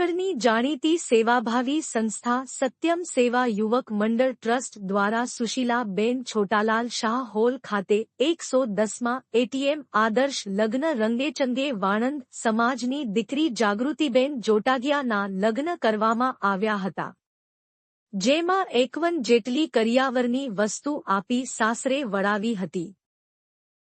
જૂનાગઢની જાણીતી સેવાભાવી સંસ્થા સત્યમ સેવા યુવક મંડળ ટ્રસ્ટ દ્વારા સુશીલાબેન છોટાલાલ શાહ હોલ ખાતે 110માં એટીએમ આદર્શ લગ્ન રંગેચંગે વાણંદ સમાજની દીકરી જાગૃતિબેન જોટાગિયાના લગ્ન કરવામાં આવ્યા હતા, જેમાં 51 જેટલી કરિયાવરની વસ્તુ આપી સાસરે વળાવી હતી।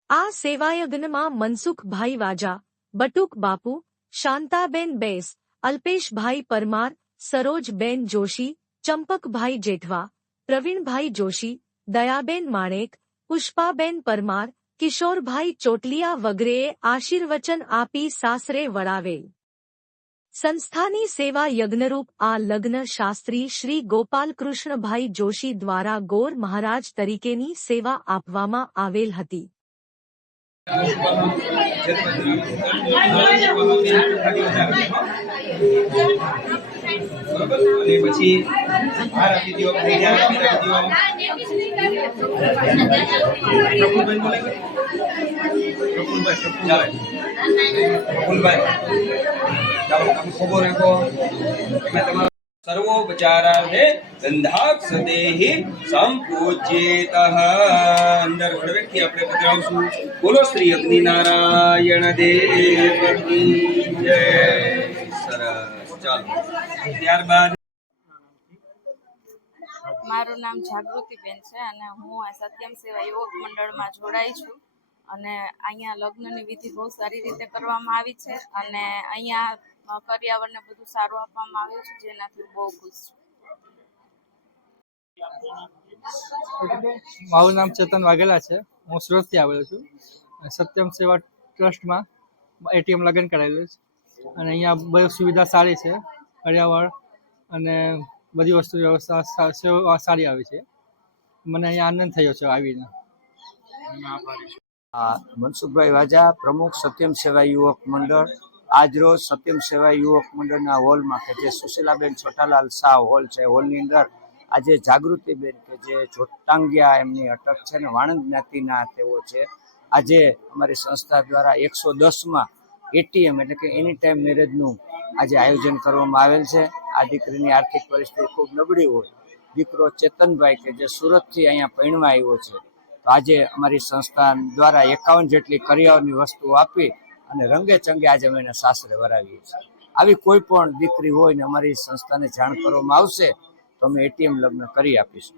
આ સેવાયજ્ઞમાં મનસુખભાઈ વાજા, બટુક બાપુ, શાંતાબેન બેસ, અલ્પેશભાઈ પરમાર, સરોજબેન જોશી, ચંપકભાઈ જેઠવા, પ્રવીણભાઈ જોશી, દયાબેન માણેક, પુષ્પાબેન પરમાર, કિશોરભાઈ ચોટલિયા વગેરેએ આશીર્વચન આપી સાસરે વળાવેલ। સંસ્થાની સેવા યજ્ઞરૂપ આ લગ્ન શાસ્ત્રી શ્રી ગોપાલકૃષ્ણભાઈ જોશી દ્વારા ગોર મહારાજ તરીકેની સેવા આપવામાં આવેલ હતી। सर्वोपचारार्थे गंधाक्षतेहि संपूज्येतः। अंदर व्यक्ति આપણે પધરાવશું। બોલો શ્રી અગ્નિનારાયણ દેવ કી જય। સરસ, ચાલો ત્યારબાદ મારું નામ જાગૃતિબેન છે અને હું આ સત્યમ સેવા યુવક મંડળમાં જોડાઈ છું અને અહીંયા લગ્નની વિધિ બહુ સારી રીતે કરવામાં આવી છે અને અહીંયા કરિયાવરને બધું સારું આપવામાં આવ્યું છે, જેનાથી બહુ ખુશ છું। મારું નામ ચેતન વાઘેલા છે, હું સુરતથી આવેલો છું। સત્યમ સેવા ટ્રસ્ટમાં એટીએમ લગ્ન કરાયેલું છે અને અહીંયા બધી સુવિધા સારી છે, કરિયાવર અને બધી વસ્તુ વ્યવસ્થા સેવા સારી આવી છે। મને અહીંયા આનંદ થયો છે આવીને। મનસુખભાઈ વાજા, પ્રમુખ સત્યમ સેવા યુવક મંડળ। આજરોજ સત્યમ સેવા યુવક મંડળના હોલમાં કે જે સુશીલાબેન છોટાલાલ શાહ હોલ છે, હોલની અંદર આજે જાગૃતિબેન કે જે જોટાંગિયા એમની અટક છે ને વાણંદ જ્ઞાતિના તેઓ છે, આજે અમારી સંસ્થા દ્વારા 110માં એટીએમ એટલે કે એની ટાઈમ મેરેજનું આજે આયોજન કરવામાં આવેલ છે। આ દીકરીની આર્થિક પરિસ્થિતિ ખૂબ નબળી હોય, દીકરો ચેતનભાઈ કે જે સુરતથી અહીંયા પરણવા આવ્યો છે, તો આજે અમારી સંસ્થા દ્વારા 51 જેટલી કરિયાવરની વસ્તુઓ આપી અને રંગે ચંગે આજે અમે એને સાસરે વરાવીએ છીએ। આવી કોઈ પણ દીકરી હોય ને અમારી સંસ્થાને જાણ કરવામાં આવશે તો અમે એટીએમ લગ્ન કરી આપીશું।